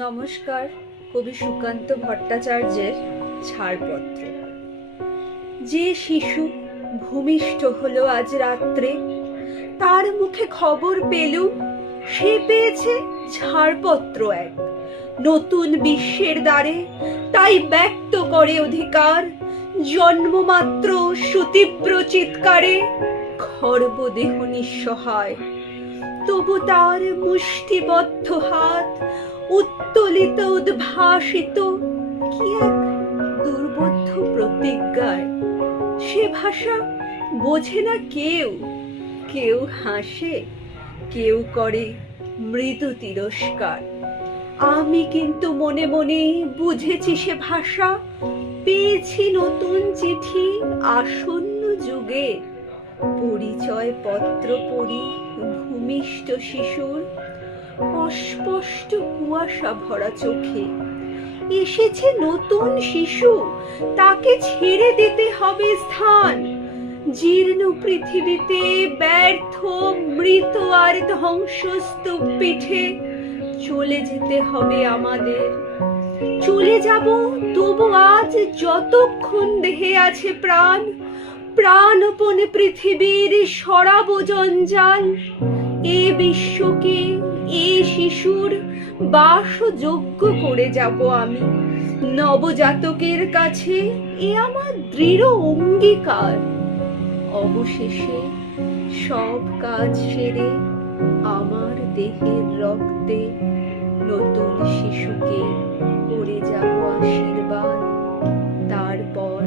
নমস্কার। কবি সুকান্ত ভট্টাচার্যের ছাড়পত্র। যে শিশু ভূমিষ্ঠ হলো আজ রাত্রে, তার মুখে খবর পেলুম সে পেয়েছে ছাড়পত্র এক নতুন বিশ্বের দ্বারে। তাই ব্যক্ত করে অধিকার জন্মমাত্র সুতীব্র চিৎকারে। খর্বদেহ নিঃসহায়, তবু তার মুষ্টিবদ্ধ হাত উত্তোলিত উদ্ভাসিত কি এক দুর্বোধ্য প্রতিজ্ঞায়। সে ভাষা বোঝে না কেউ, কেউ হাসে, কেউ করে মৃদু তিরস্কার। আমি কিন্তু মনে মনে বুঝেছি সে ভাষা, পেয়েছি নতুন চিঠি আসন্ন যুগে। পরিচয় পত্র পড়ি ভূমিষ্ঠ শিশুর, অস্পষ্ট কুয়াশা ভরা চোখে। এসেছে নতুন শিশু, তাকে ছেড়ে দিতে হবে স্থান। জীর্ণ পৃথিবীতে ব্যর্থ মৃত আর ধ্বংসস্তূপ পিঠে চলে যেতে হবে আমাদের। চলে যাব তবু আজ যতক্ষণ দেহে আছে প্রাণ, প্রাণপণে পৃথিবীর সরাব জঞ্জাল। এ বিশ্বকে এ শিশুর বাসযোগ্য করে যাব আমি। নবজাতকের কাছে এ আমার দৃঢ় অঙ্গীকার। অবশেষে সব কাজ সেরে আমার দেহের রক্তে নতুন শিশুকে করে যাব আশীর্বাদ। তারপর